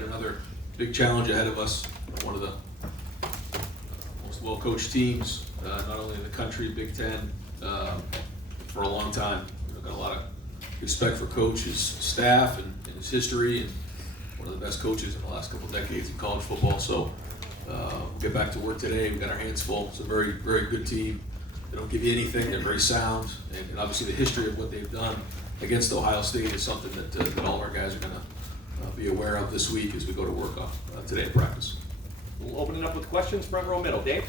got another big challenge ahead of us. One of the most well-coached teams, not only in the country, Big Ten, for a long time. Got a lot of respect for Coach, his staff, and his history, and one of the best coaches in the last couple of decades in college football. So get back to work today. We've got our hands full. It's a very, very good team. They don't give you anything. They're very sound, and obviously the history of what they've done against Ohio State is something that all of our guys are going to be aware of this week as we go to work on today in practice. We'll open it up with questions, front row middle. Dave?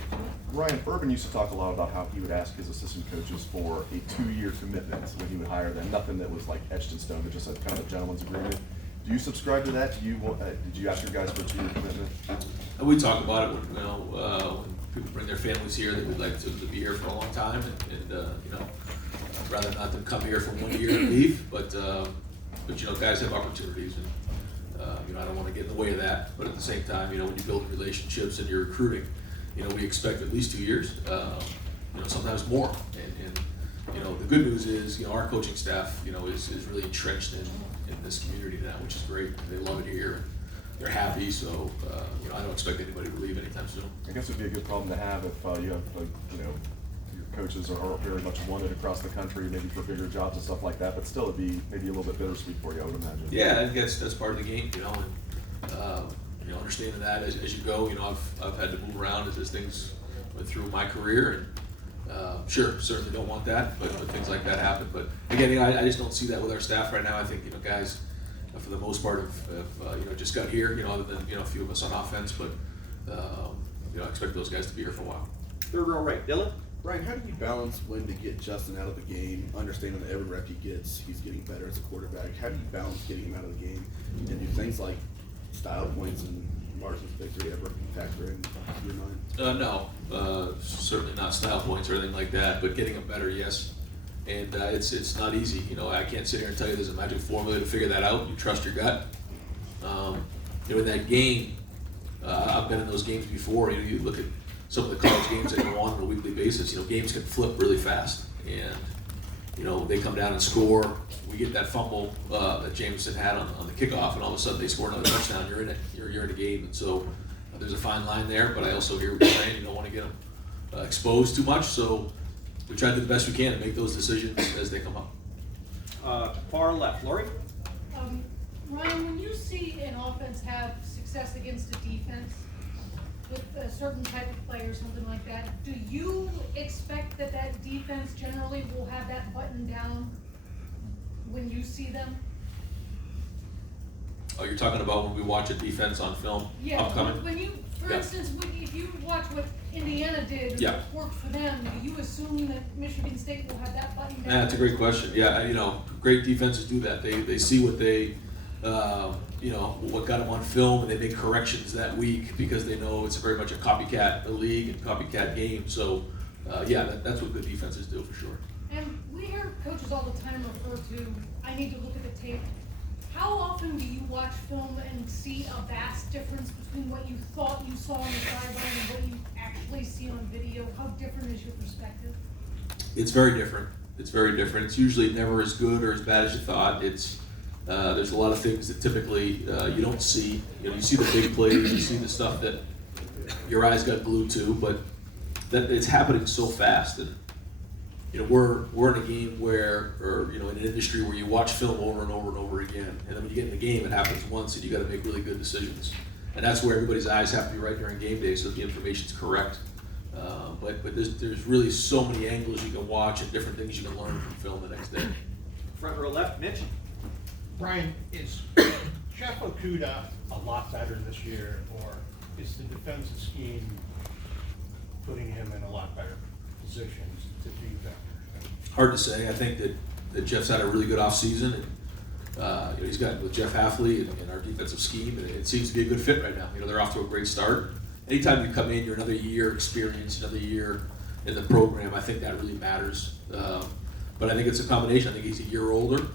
Ryan, Urban used to talk a lot about how he would ask his assistant coaches for a 2-year commitment when he would hire them. Nothing that was like etched in stone, but just a kind of a gentleman's agreement. Do you subscribe to that? Did you ask your guys for a 2-year commitment? We talk about it when, when people bring their families here that would like to be here for a long time, and I'd rather not them come here for 1 year and leave, but guys have opportunities, and I don't want to get in the way of that. But at the same time, when you build relationships and you're recruiting, we expect at least 2 years, sometimes more. And the good news is, our coaching staff, is really entrenched in this community now, which is great. They love it here. They're happy, so I don't expect anybody to leave anytime soon. I guess it'd be a good problem to have if you have, your coaches are very much wanted across the country, maybe for bigger jobs and stuff like that. But still, it'd be maybe a little bit bittersweet for you, I would imagine. Yeah, I think that's part of the game, and understanding that as you go. I've had to move around as things went through my career, and sure, certainly don't want that, but things like that happen. But again, I just don't see that with our staff right now. I think guys, for the most part, have just got here. Other than a few of us on offense, but I expect those guys to be here for a while. Third row right. Dylan? Brian, how do you balance when to get Justin out of the game, understanding that every rep he gets, he's getting better as a quarterback? How do you balance getting him out of the game, and do things like style points and Martin's victory ever factor in your mind? No, certainly not style points or anything like that, but getting them better, yes. And it's not easy. I can't sit here and tell you there's a magic formula to figure that out. You trust your gut. In that game, I've been in those games before. You look at some of the college games that go on a weekly basis. Games can flip really fast, and they come down and score. We get that fumble that Jameson had on the kickoff, and all of a sudden they score another touchdown. You're in it. You're in a game, and so there's a fine line there. But I also hear what you're saying. You don't want to get them exposed too much, so we try to do the best we can to make those decisions as they come up. Far left. Lori? Ryan, when you see an offense have success against a defense with a certain type of play or something like that, do you expect that defense generally will have that button down when you see them? Oh, you're talking about when we watch a defense on film upcoming? When you, for instance, if you watch what Indiana did, worked for them, do you assume that Michigan State will have that button down? Yeah, that's a great question. Yeah, great defenses do that. They see what they, what got them on film, and they make corrections that week because they know it's very much a copycat league and copycat game. So, that's what good defenses do for sure. And we hear coaches all the time refer to, I need to look at the tape. How often do you watch film and see a vast difference between what you thought you saw on the sideline and what you actually see on video? How different is your perspective? It's very different. It's usually never as good or as bad as you thought. There's a lot of things that typically you don't see. You see the big plays, you see the stuff that your eyes got glued to, but that it's happening so fast. And we're in a game or in an industry where you watch film over and over and over again, and then when you get in the game, it happens once, and you got to make really good decisions. And that's where everybody's eyes have to be right during game day, so that the information's correct. But there's really so many angles you can watch and different things you can learn from film the next day. Front row left. Mitch? Brian, is Jeff Okuda a lot better this year, or is the defensive scheme putting him in a lot better positions to be better? Hard to say. I think that Jeff's had a really good offseason. He's got with Jeff Halfley and our defensive scheme, and it seems to be a good fit right now. They're off to a great start. Anytime you come in, you're another year experience, another year in the program. I think that really matters. But I think it's a combination. I think he's a year older,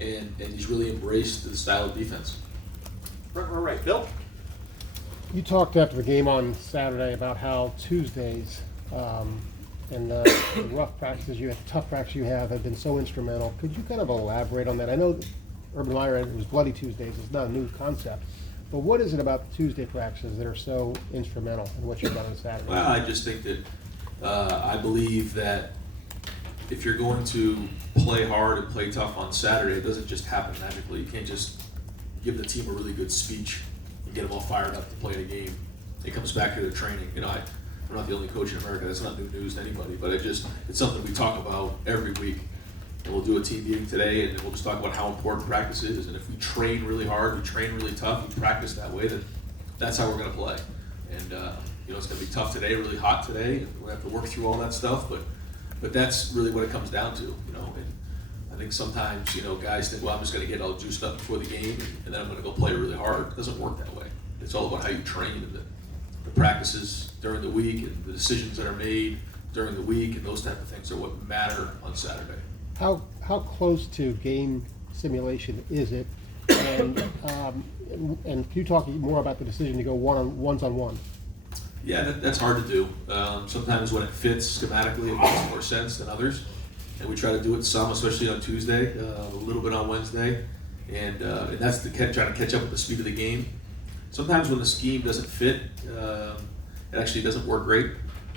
and he's really embraced the style of defense. Front row right. Bill? You talked after the game on Saturday about how Tuesdays and the rough practices you had, tough practices you have been so instrumental. Could you kind of elaborate on that? I know Urban Meyer, it was Bloody Tuesdays. It's not a new concept. But what is it about the Tuesday practices that are so instrumental in what you've done on Saturday? Well, I just think that I believe that if you're going to play hard and play tough on Saturday, it doesn't just happen magically. You can't just give the team a really good speech and get them all fired up to play the game. It comes back to their training. You know, I'm not the only coach in America. That's not new news to anybody, but it's something we talk about every week. And we'll do a team meeting today, and we'll just talk about how important practice is. And if we train really hard, we train really tough, we practice that way, then that's how we're going to play. And you know, it's going to be tough today, really hot today, and we're going to have to work through all that stuff. But that's really what it comes down to, you know. And I think sometimes, you know, guys think, well, I'm just going to get all juiced up before the game, and then I'm going to go play really hard. It doesn't work that way. It's all about how you train and the practices during the week and the decisions that are made during the week, and those type of things are what matter on Saturday. How close to game simulation is it? And can you talk more about the decision to go ones on one? Yeah, that's hard to do. Sometimes when it fits schematically, it makes more sense than others. And we try to do it some, especially on Tuesday, a little bit on Wednesday. And that's trying to catch up with the speed of the game. Sometimes when the scheme doesn't fit, it actually doesn't work great.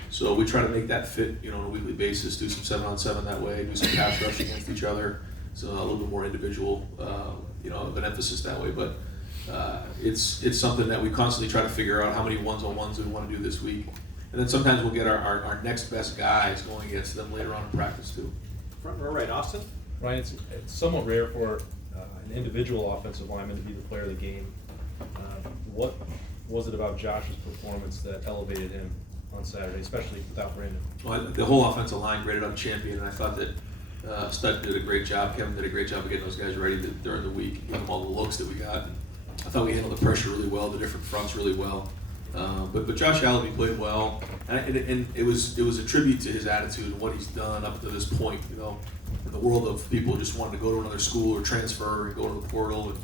So we try to make that fit, you know, on a weekly basis, do some 7-on-7 that way, do some pass rush against each other. So a little bit more individual, you know, of an emphasis that way. But it's something that we constantly try to figure out how many ones-on-ones we want to do this week. And then sometimes we'll get our next best guys going against them later on in practice too. Front row right, Austin. Ryan, it's somewhat rare for an individual offensive lineman to be the player of the game. What was it about Josh's performance that elevated him on Saturday, especially without Brandon? Well, the whole offensive line graded on champion, and I thought that Stud did a great job. Kevin did a great job of getting those guys ready during the week, giving them all the looks that we got. And I thought we handled the pressure really well, the different fronts really well. But Josh Allaby played well, and it was a tribute to his attitude and what he's done up to this point. You know, in the world of people just wanting to go to another school or transfer and go to the portal and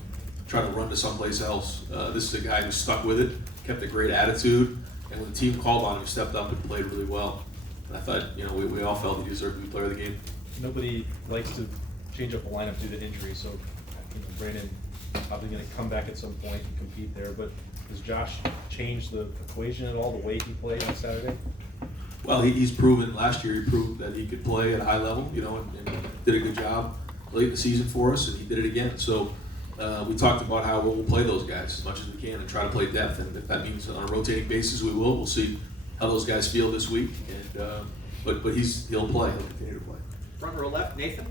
try to run to someplace else. This is a guy who stuck with it, kept a great attitude, and when the team called on him, he stepped up and played really well. And I thought, you know, we all felt he deserved to be player of the game. Nobody likes to change up a lineup due to injury, so you know, Brandon probably going to come back at some point and compete there. But does Josh change the equation at all, the way he played on Saturday? Well, he's proven, last year he proved that he could play at a high level, you know, and did a good job late in the season for us, and he did it again. So we talked about how we'll play those guys as much as we can and try to play depth, and if that means on a rotating basis, we will. We'll see how those guys feel this week, and but he'll play. He'll continue to play. Front row left, Nathan.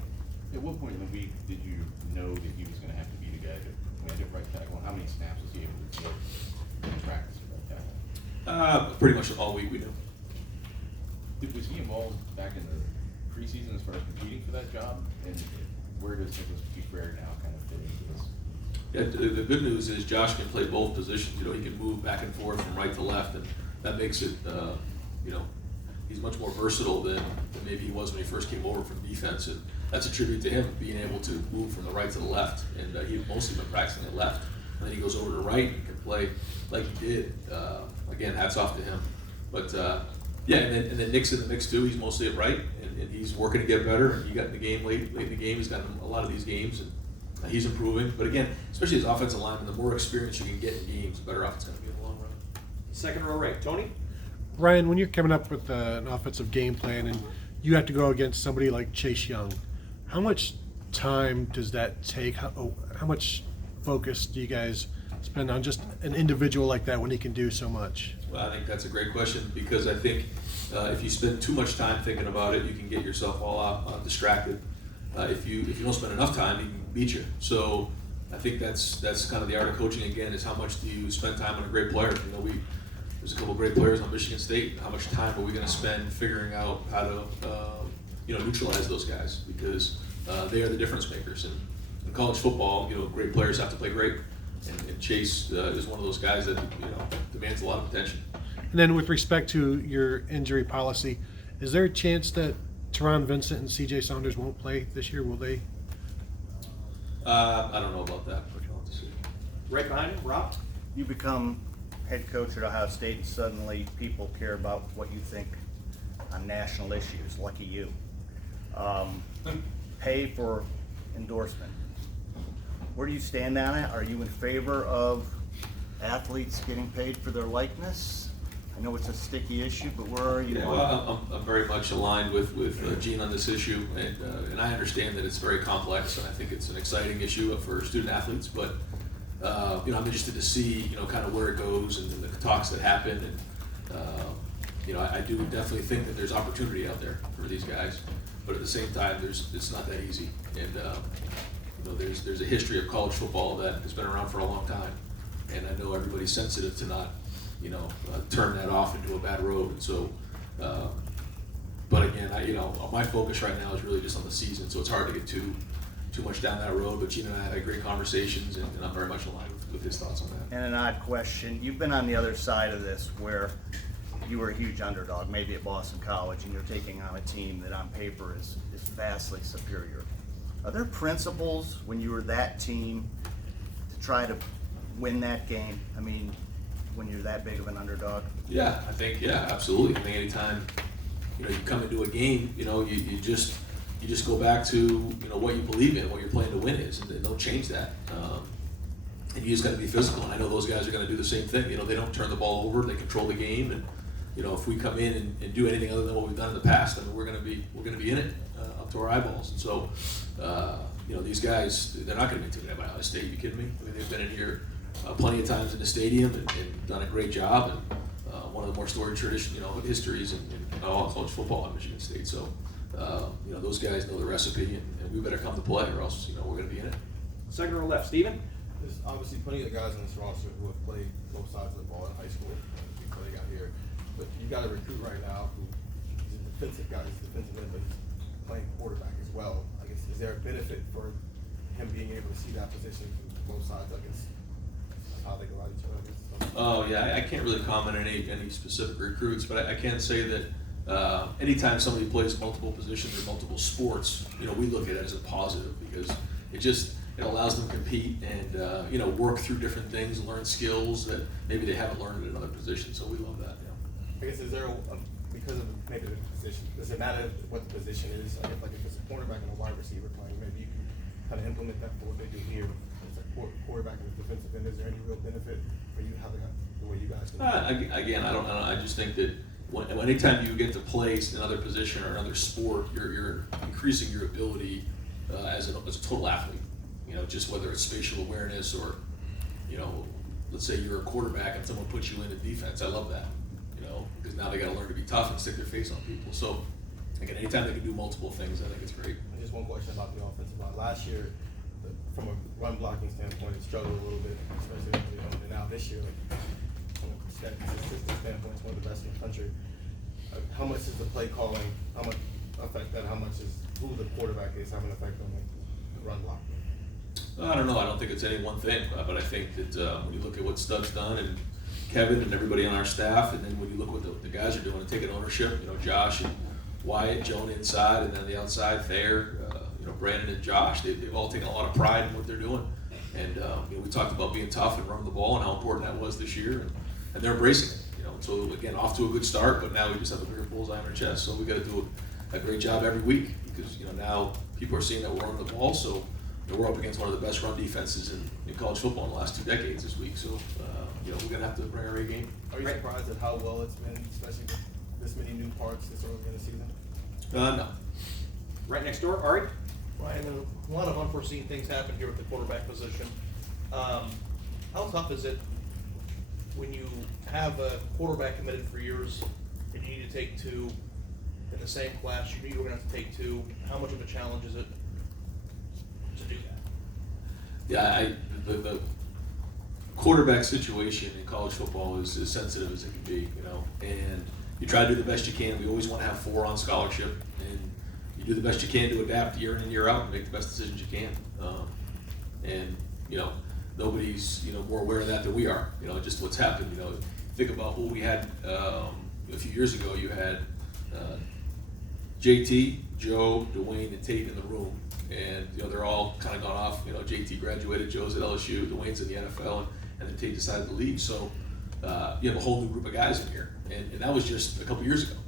At what point in the week did you know that he was going to have to be the guy to win at right tackle? And how many snaps was he able to get in practice at right tackle? Pretty much all week we knew. Was he involved back in the preseason as far as competing for that job? And where does Nicholas Frere now kind of fit into this? Yeah, the good news is Josh can play both positions. You know, he can move back and forth from right to left, and that makes it, you know, he's much more versatile than maybe he was when he first came over from defense, and that's a tribute to him, being able to move from the right to the left. And he'd mostly been practicing at left, and then he goes over to right and can play like he did. Again, hats off to him. But yeah, and then Nick's in the mix too. He's mostly at right, and he's working to get better. And he got in the game late in the game. He's gotten a lot of these games, and he's improving. But again, especially as offensive lineman, the more experience you can get in games, the better off it's going to be in the long run. Second row right, Tony. Ryan, when you're coming up with an offensive game plan and you have to go against somebody like Chase Young, how much time does that take? How much focus do you guys spend on just an individual like that when he can do so much? Well, I think that's a great question, because I think if you spend too much time thinking about it, you can get yourself all distracted. If you don't spend enough time, he can beat you. So I think that's kind of the art of coaching again, is how much do you spend time on a great player. You know, there's a couple of great players on Michigan State. How much time are we going to spend figuring out how to you know, neutralize those guys, because they are the difference makers. And in college football, you know, great players have to play great. And Chase is one of those guys that, you know, demands a lot of attention. And then with respect to your injury policy, is there a chance that Teron Vincent and C.J. Saunders won't play this year? Will they? I don't know about that. I'll have to see. Right behind him, Rob. You become head coach at Ohio State, and suddenly people care about what you think on national issues. Lucky you. Pay for endorsement. Where do you stand on it? Are you in favor of athletes getting paid for their likeness? I know it's a sticky issue, but where are you? Yeah, well, I'm very much aligned with Gene on this issue, and I understand that it's very complex, and I think it's an exciting issue for student athletes, but you know, I'm interested to see, you know, kind of where it goes and the talks that happen, and you know, I do definitely think that there's opportunity out there for these guys, but at the same time, it's not that easy, and you know, there's a history of college football that has been around for a long time, and I know everybody's sensitive to not, you know, turn that off into a bad road. And so, but again, you know, my focus right now is really just on the season, so it's hard to get too much down that road. But Gene and I had great conversations, and I'm very much aligned with his thoughts on that. And an odd question, you've been on the other side of this where you were a huge underdog, maybe at Boston College, and you're taking on a team that on paper is vastly superior. Are there principles when you were that team to try to win that game? I mean, when you're that big of an underdog? Yeah, I think, yeah, absolutely. I think anytime, you know, you come into a game, you know, you just go back to, you know, what you believe in, what you're playing to win is, and don't change that. And you just got to be physical. And I know those guys are going to do the same thing. You know, they don't turn the ball over, they control the game, and you know, if we come in and do anything other than what we've done in the past, I mean, we're going to be in it up to our eyeballs. And so, you know, these guys, they're not going to be intimidated by Ohio State. You kidding me? I mean, they've been in here plenty of times in the stadium and done a great job, and one of the more storied tradition, you know, histories in all college football at Michigan State. So, you know, those guys know the recipe, and we better come to play, or else, you know, we're going to be in it. Second row left, Steven. There's obviously plenty of guys on this roster who have played both sides of the ball in high school before they got here. But you got a recruit right now who is a defensive guy, he's a defensive end, but he's playing quarterback as well. I guess, is there a benefit for him being able to see that position from both sides? I guess how they go at each other. Oh yeah, I can't really comment on any specific recruits, but I can say that anytime somebody plays multiple positions or multiple sports, you know, we look at it as a positive because it allows them to compete and you know, work through different things, learn skills that maybe they haven't learned in another position. So we love that. Yeah. I guess, is there because of maybe the position, does it matter what the position is? I guess, like if it's a cornerback and a wide receiver playing, maybe you can kind of implement that for what they do here. It's a quarterback and a defensive end. Is there any real benefit for you having the way you guys do it? Again, I don't know. I just think that anytime you get to play another position or another sport, you're increasing your ability as a total athlete. You know, just whether it's spatial awareness or, you know, let's say you're a quarterback and someone puts you into defense. I love that, you know, because now they got to learn to be tough and stick their face on people. So, again, anytime they can do multiple things, I think it's great. And just one question about the offensive line. Last year, from a run blocking standpoint, it struggled a little bit, especially and now this year, like from a consistent standpoint, it's one of the best in the country. How much is the play calling? How much affect that? How much is who the quarterback is having an effect on the run blocking? I don't know. I don't think it's any one thing, but I think that when you look at what Stud's done and Kevin and everybody on our staff, and then when you look at what the guys are doing and taking ownership, you know, Josh and Wyatt, Joan inside, and then the outside Thayer, you know, Brandon and Josh, they've all taken a lot of pride in what they're doing. And you know, we talked about being tough and running the ball and how important that was this year, and they're embracing it. You know, so again, off to a good start, but now we just have a bigger bullseye on our chest. So we got to do a great job every week because, you know, now people are seeing that we're running the ball. So we're up against one of the best run defenses in college football in the last 2 decades this week. So, you know, we're going to have to bring our A game. Are you surprised at how well it's been, especially with this many new parts this early in the season? No. Right next door, Ari. Ryan, a lot of unforeseen things happen here with the quarterback position. How tough is it when you have a quarterback committed for years and you need to take 2 in the same class? You knew you were going to have to take 2. How much of a challenge is it to do that? Yeah, the quarterback situation in college football is as sensitive as it can be, you know, and you try to do the best you can. We always want to have 4 on scholarship, and you do the best you can to adapt year in and year out and make the best decisions you can. And, you know, nobody's, you know, more aware of that than we are, you know, just what's happened. You know, think about who we had a few years ago. You had JT, Joe, Dwayne, and Tate in the room. And, you know, they're all kind of gone off. You know, JT graduated, Joe's at LSU, Dwayne's in the NFL, and then Tate decided to leave. So you have a whole new group of guys in here. And that was just a couple years ago.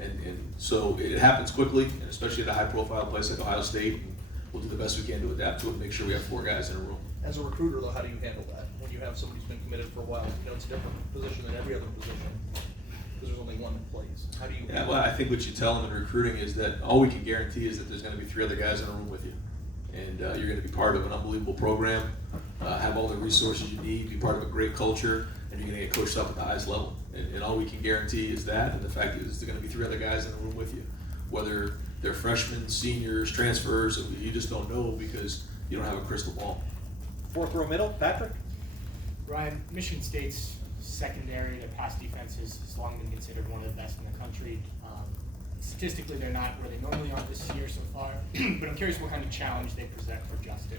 And so it happens quickly, and especially at a high-profile place like Ohio State. And we'll do the best we can to adapt to it and make sure we have 4 guys in a room. As a recruiter, though, how do you handle that? When you have somebody who's been committed for a while? You know, it's a different position than every other position, because there's only one that plays. How do you? Yeah, well, I think what you tell them in recruiting is that all we can guarantee is that there's gonna be 3 other guys in a room with you. And you're gonna be part of an unbelievable program, have all the resources you need, be part of a great culture, and you're gonna get coached up at the highest level. And all we can guarantee is that, and the fact is there's gonna be 3 other guys in the room with you. Whether they're freshmen, seniors, transfers, you just don't know because you don't have a crystal ball. 4th row middle, Patrick? Ryan, Michigan State's secondary, their pass defense has long been considered one of the best in the country. Statistically, they're not where they normally are this year so far, but I'm curious what kind of challenge they present for Justin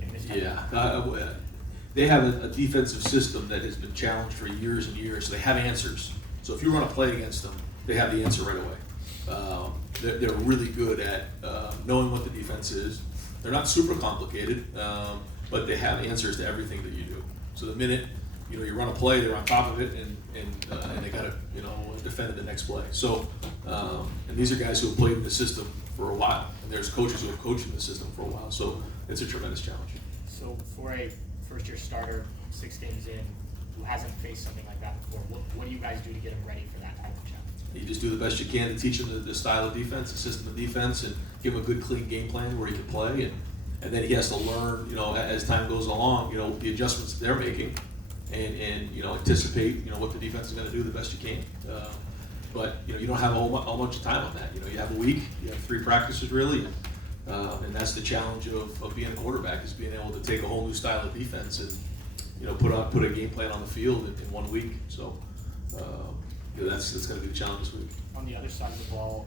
in this time. Yeah, they have a defensive system that has been challenged for years and years, so they have answers. So if you run a play against them, they have the answer right away. They're really good at knowing what the defense is. They're not super complicated, but they have answers to everything that you do. So the minute you run a play, they're on top of it, and they got to defend it the next play. So and these are guys who have played in the system for a while, and there's coaches who have coached in the system for a while. So it's a tremendous challenge. So for a first-year starter, 6 games in, who hasn't faced something like that before, what do you guys do to get him ready for that type of challenge? You just do the best you can to teach him the style of defense, the system of defense, and give him a good, clean game plan where he can play. And then he has to learn, as time goes along, the adjustments that they're making, and anticipate, what the defense is going to do the best you can. But you don't have a whole bunch of time on that. You have a week, you have 3 practices really, and that's the challenge of being a quarterback, is being able to take a whole new style of defense and put a game plan on the field in 1 week. So that's going to be the challenge this week. On the other side of the ball,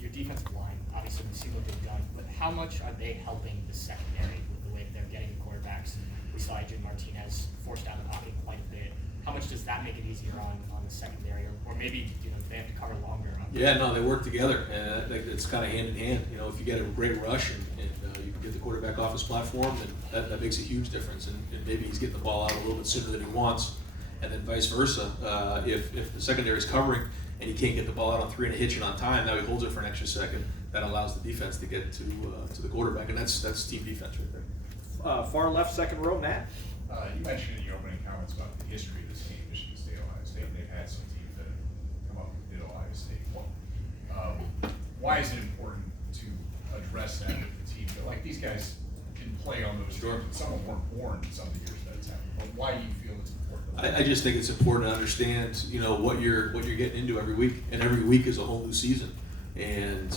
your defensive line, obviously we've seen what they've done, but how much are they helping the secondary with the way that they're getting the quarterbacks? We saw Adrian Martinez forced down the pocket quite a bit. How much does that make it easier on the secondary, or maybe they have to cover longer? Yeah, no, they work together, and it's kind of hand in hand. If you get a great rush and you can get the quarterback off his platform, then that makes a huge difference. And maybe he's getting the ball out a little bit sooner than he wants, and then vice versa. If the secondary is covering and he can't get the ball out on 3 and a hitch and on time, now he holds it for an extra second. That allows the defense to get to the quarterback, and that's team defense right there. Far left, 2nd row, Matt? You mentioned in your opening comments about the history of this team, Michigan State, Ohio State, and they've had some teams that have come up and did Ohio State. Why is it important to address that with the team? Like, these guys can play on those teams, and some of them weren't born some of the years that it's happened. But why do you feel it's important? I just think it's important to understand, what you're getting into every week, and every week is a whole new season, and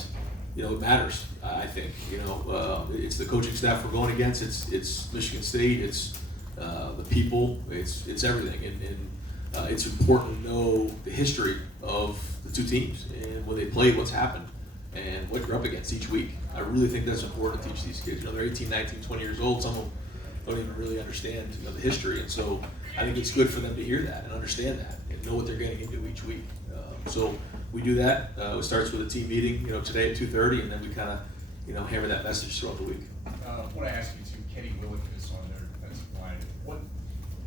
it matters. I think it's the coaching staff we're going against. It's Michigan State. It's the people. It's everything, and it's important to know the history of the 2 teams and when they played, what's happened, and what you're up against each week. I really think that's important to teach these kids. They're 18, 19, 20 years old. Some of them don't even really understand the history, and so I think it's good for them to hear that and understand that and know what they're getting into each week. So we do that. It starts with a team meeting, today at 2:30, and then we kind of, hammer that message throughout the week. I want to ask you too, Kenny Willekes on their defensive line. What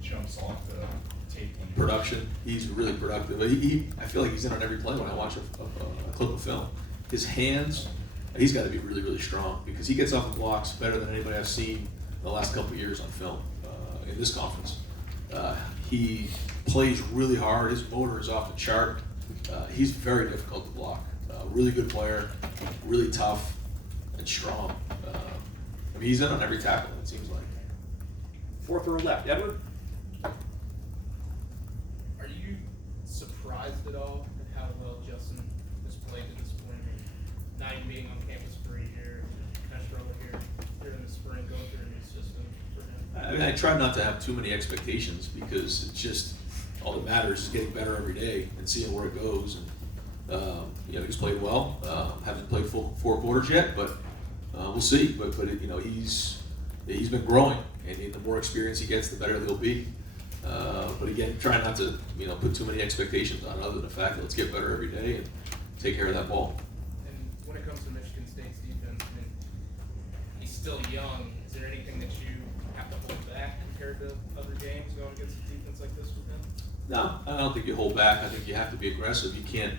jumps off the tape? Production. He's really productive. I feel like he's in on every play when I watch a clip of film. His hands, he's got to be really, really strong because he gets off the blocks better than anybody I've seen in the last couple of years on film in this conference. He plays really hard. His motor is off the chart. He's very difficult to block. Really good player, really tough and strong. He's in on every tackle, it seems like. 4th row left, Edward? Are you surprised at all at how well Justin has played at this point? Not even being on campus for a year, kind of struggle here during the spring, going through a new system for him? I try not to have too many expectations because it's just all that matters is getting better every day and seeing where it goes. And he's played well. Haven't played full 4 quarters yet, but we'll see. But he's been growing, and the more experience he gets, the better he'll be. But again, try not to put too many expectations on it, other than the fact that let's get better every day and take care of that ball. And when it comes to Michigan State's defense, he's still young. Is there anything that you have to hold back compared to other games going against a defense like this with him? No, I don't think you hold back. I think you have to be aggressive. You can't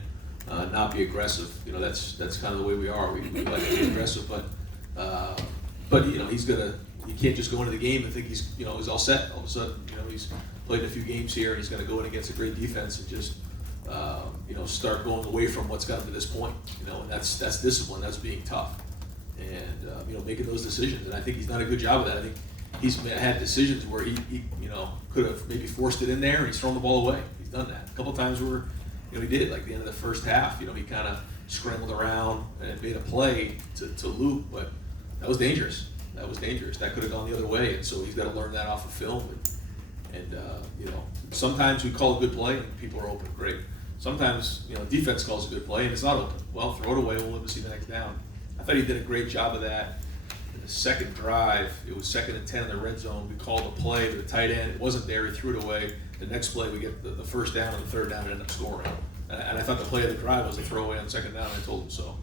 not be aggressive. That's kind of the way we are. We like to be aggressive, but he's gonna you can't just go into the game and think he's all set. All of a sudden, he's played a few games here and he's going to go in against a great defense and just start going away from what's gotten to this point. And that's discipline. That's being tough, and making those decisions. And I think he's done a good job of that. I think he's had decisions where he could have maybe forced it in there and he's thrown the ball away. He's done that a couple times where he did, like the end of the first half. He kind of scrambled around and made a play to Luke, but that was dangerous. That could have gone the other way, and so he's got to learn that off of film. And sometimes we call a good play and people are open, great. Sometimes defense calls a good play and it's not open. Well, throw it away. We'll live to see the next down. I thought he did a great job of that. In the second drive, it was 2nd and 10 in the red zone. We called a play to the tight end. It wasn't there. He threw it away. The next play, we get the first down and the third down and end up scoring. And I thought the play of the drive was a throwaway on 2nd down. And I told him so.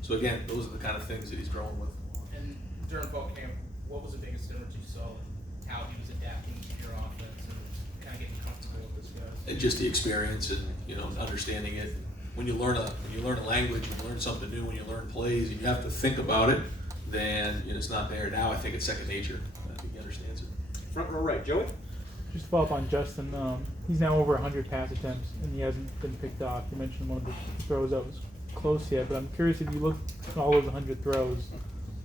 So again, those are the kind of things that he's growing with. And during fall camp, what was the biggest difference you saw? How he was adapting to your offense and kind of getting comfortable with this guys? And just the experience and understanding it. When you learn a language, you learn something new. When you learn plays and you have to think about it, then it's not there. Now I think it's second nature. I think he understands it. Front row right, Joey. Just to follow up on Justin, he's now over 100 pass attempts and he hasn't been picked off. You mentioned one of the throws that was close yet, but I'm curious if you look at all those 100 throws,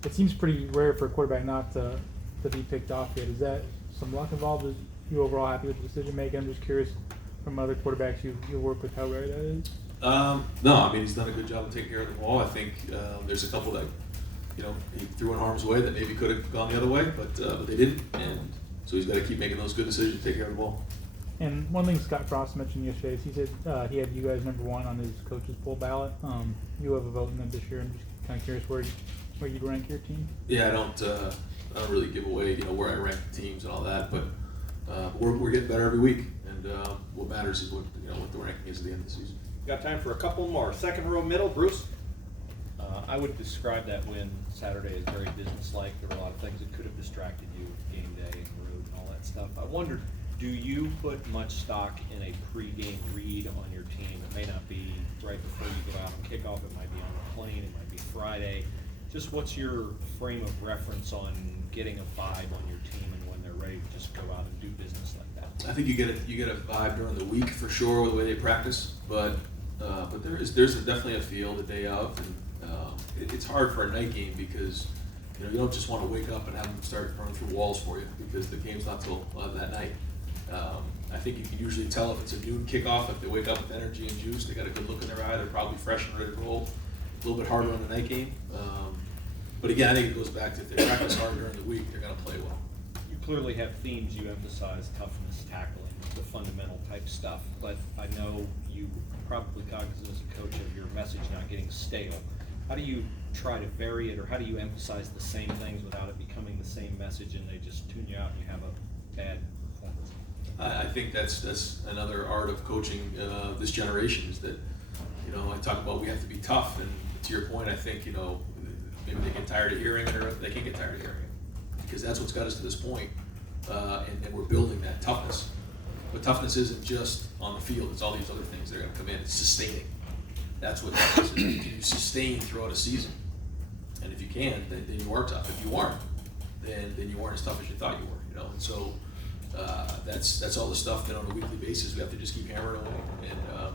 it seems pretty rare for a quarterback not to be picked off yet. Is that some luck involved? Is you overall happy with the decision making? I'm just curious from other quarterbacks you work with how rare that is. No, I mean he's done a good job of taking care of the ball. I think there's a couple that he threw in harm's way that maybe could have gone the other way, but they didn't, and so he's got to keep making those good decisions to take care of the ball. And one thing Scott Frost mentioned yesterday is he said he had you guys #1 on his coaches poll ballot. You have a vote in that this year. I'm just kind of curious where you'd rank your team. Yeah, I don't really give away where I rank the teams and all that, but we're getting better every week, and what matters is what the ranking is at the end of the season. Got time for a couple more. Second row middle, Bruce. I would describe that win Saturday as very businesslike. There were a lot of things that could have distracted you, game day and road and all that stuff. I wondered, do you put much stock in a pregame read on your team? It may not be right before you go out on kickoff. It might be on the plane. It might be Friday. Just what's your frame of reference on getting a vibe on your team and when they're ready to just go out and do business like that? I think you get a vibe during the week for sure with the way they practice, but there's definitely a feel the day of, and it's hard for a night game because you don't just want to wake up and have them start running through walls for you because the game's not till that night. I think you can usually tell if it's a noon kickoff, if they wake up with energy and juice, they got a good look in their eye, they're probably fresh and ready to roll. A little bit harder on the night game. But again, I think it goes back to if they practice hard during the week, they're going to play well. You clearly have themes you emphasize: toughness, tackling, the fundamental type stuff. But I know you probably cognizant as a coach of your message not getting stale. How do you try to vary it, or how do you emphasize the same things without it becoming the same message and they just tune you out and you have a bad performance? I think that's another art of coaching this generation is that I talk about we have to be tough, and to your point, I think maybe they get tired of hearing it or they can't get tired of hearing it because that's what's got us to this point, and we're building that toughness. But toughness isn't just on the field; it's all these other things that are going to come in. It's sustaining. That's what toughness is. Can you sustain throughout a season? And if you can, then you are tough. If you aren't, then you aren't as tough as you thought you were. And so that's all the stuff that on a weekly basis we have to just keep hammering away, and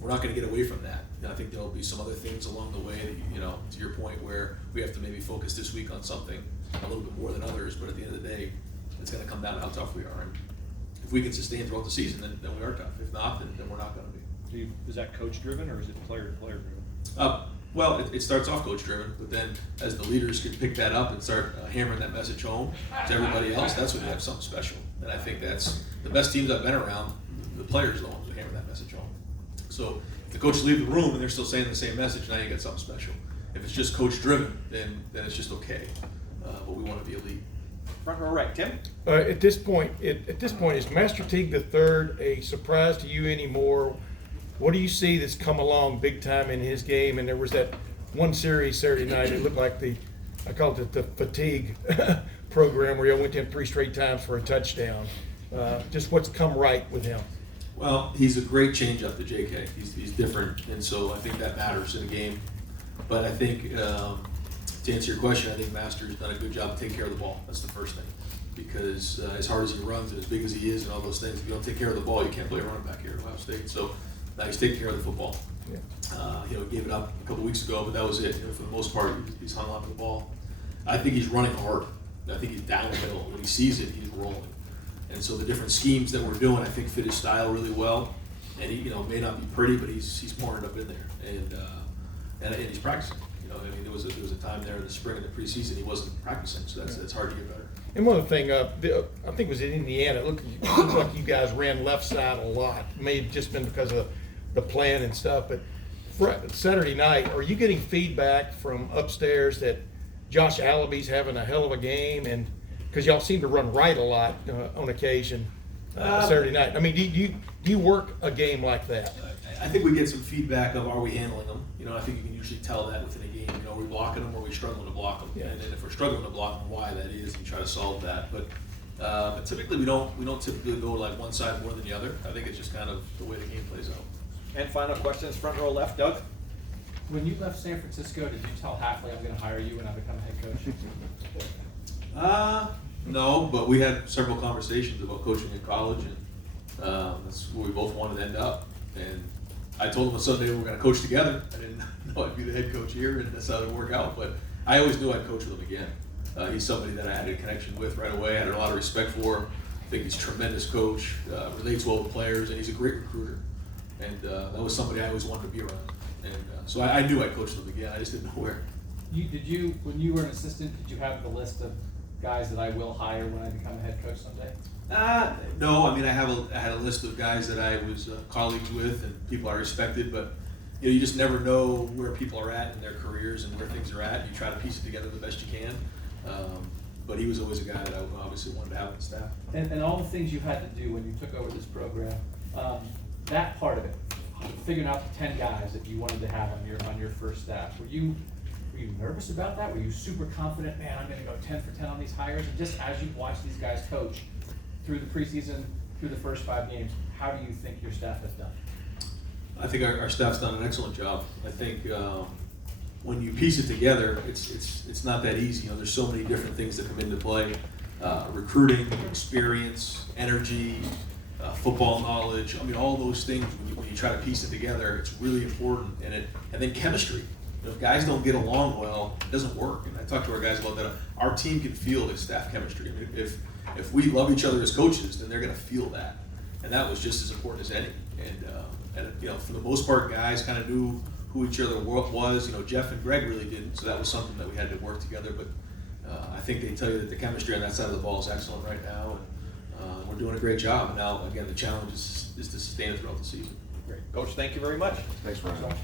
we're not going to get away from that. And I think there'll be some other things along the way that, to your point, where we have to maybe focus this week on something a little bit more than others. But at the end of the day, it's going to come down to how tough we are. And if we can sustain throughout the season, then we are tough. If not, then we're not going to be. Is that coach driven or is it player to player driven? Well, it starts off coach driven, but then as the leaders can pick that up and start hammering that message home to everybody else, that's when you have something special. And I think that's the best teams I've been around. The players are the ones who hammer that message home. So if the coaches leave the room and they're still saying the same message, now you got something special. If it's just coach driven, then it's just okay. But we want to be elite. Front row right, Tim. At this point, is Master Teague III a surprise to you anymore? What do you see that's come along big time in his game? And there was that one series Saturday night. It looked like I called it the fatigue program, where he went in 3 straight times for a touchdown. Just what's come right with him? Well, he's a great change-up to JK. He's different, and so I think that matters in a game. But I think, to answer your question, I think Master's done a good job of taking care of the ball. That's the first thing. Because as hard as he runs and as big as he is and all those things, if you don't take care of the ball, you can't play a running back here at Ohio State. So now he's taking care of the football. He gave it up a couple weeks ago, but that was it. For the most part, he's hung on to the ball. I think he's running hard. I think he's downhill. When he sees it, he's rolling. And so the different schemes that we're doing, I think, fit his style really well. And he, may not be pretty, but he's pouring it up in there, and he's practicing. I mean, there was a time there in the spring and the preseason he wasn't practicing, so that's hard to get better. And one other thing, I think it was in Indiana, it looked like you guys ran left side a lot. May have just been because of the plan and stuff, but Saturday night, are you getting feedback from upstairs that Josh Allaby's having a hell of a game? And because y'all seem to run right a lot on occasion Saturday night. I mean, do you work a game like that? I think we get some feedback of are we handling them. I think you can usually tell that within a game. Are we blocking them or are we struggling to block them? Yeah. And then if we're struggling to block them, why that is, and try to solve that. But typically we don't typically go like one side more than the other. I think it's just kind of the way the game plays out. And final questions, front row left, Doug. When you left San Francisco, did you tell Halfley I'm going to hire you when I become head coach? No, but we had several conversations about coaching in college, and that's where we both wanted to end up. And I told him on Sunday we were going to coach together. I didn't know I'd be the head coach here, and that's how it would work out. But I always knew I'd coach with him again. He's somebody that I had a connection with right away. I had a lot of respect for. I think he's a tremendous coach, relates well with players, and he's a great recruiter. And that was somebody I always wanted to be around. And so I knew I'd coach with him again. I just didn't know where. When you were an assistant, did you have the list of guys that I will hire when I become a head coach someday? No, I mean I had a list of guys that I was colleagues with and people I respected, but you just never know where people are at in their careers and where things are at. You try to piece it together the best you can. But he was always a guy that I obviously wanted to have on the staff. And all the things you had to do when you took over this program, that part of it, figuring out the 10 guys that you wanted to have on your first staff, were you nervous about that? Were you super confident, man, I'm going to go 10 for 10 on these hires? And just as you've watched these guys coach through the preseason, through the first 5 games, how do you think your staff has done? I think our staff's done an excellent job. I think when you piece it together, it's not that easy. There's so many different things that come into play. Recruiting, experience, energy, football knowledge. I mean, all those things, when you try to piece it together, it's really important. And then chemistry. If guys don't get along well, it doesn't work. And I talk to our guys about that. Our team can feel the staff chemistry. I mean, if we love each other as coaches, then they're going to feel that. And that was just as important as any. And for the most part, guys kind of knew who each other was. Jeff and Greg really didn't, so that was something that we had to work together. But I think they tell you that the chemistry on that side of the ball is excellent right now, and we're doing a great job. And now, again, the challenge is to sustain it throughout the season. Great. Coach, thank you very much. Thanks, Ryan.